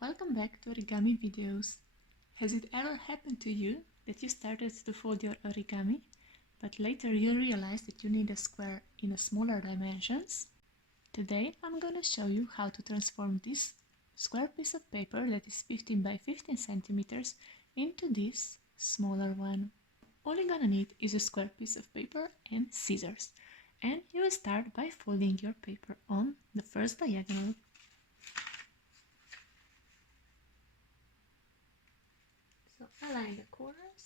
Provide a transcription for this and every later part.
Welcome back to Origami videos. Has it ever happened to you that you started to fold your origami, but later you realized that you need a square in a smaller dimensions? Today I'm gonna show you how to transform this square piece of paper that is 15 by 15 centimeters into this smaller one. All you're gonna need is a square piece of paper and scissors, and you will start by folding your paper on the first diagonal. So align the corners,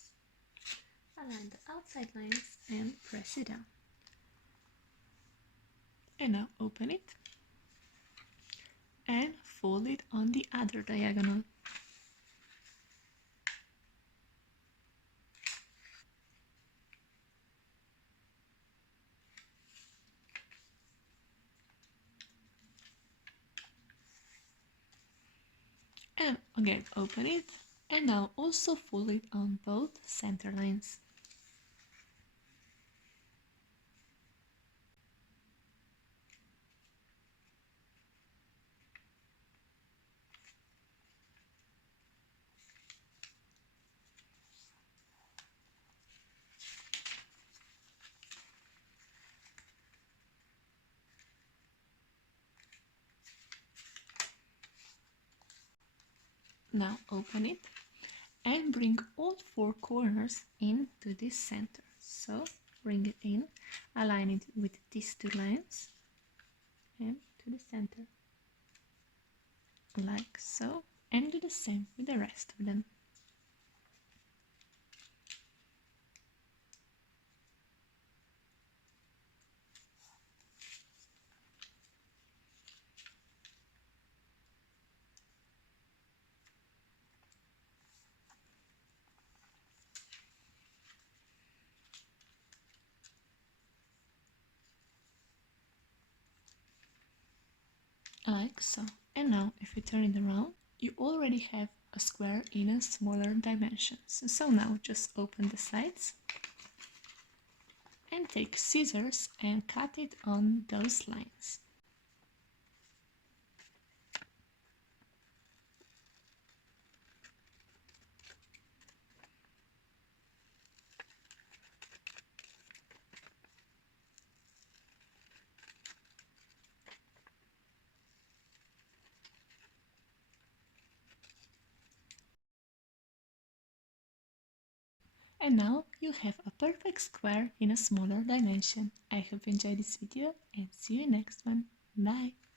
align the outside lines and press it down. And now open it and fold it on the other diagonal. And again open it and now also fold it on both center lines. Now open it and bring all four corners into this center. So bring it in, align it with these two lines and to the center, like so, and do the same with the rest of them. Like so. And now if you turn it around, you already have a square in a smaller dimensions. So now just open the sides and take scissors and cut it on those lines. And now you have a perfect square in a smaller dimension. I hope you enjoyed this video and see you next one. Bye!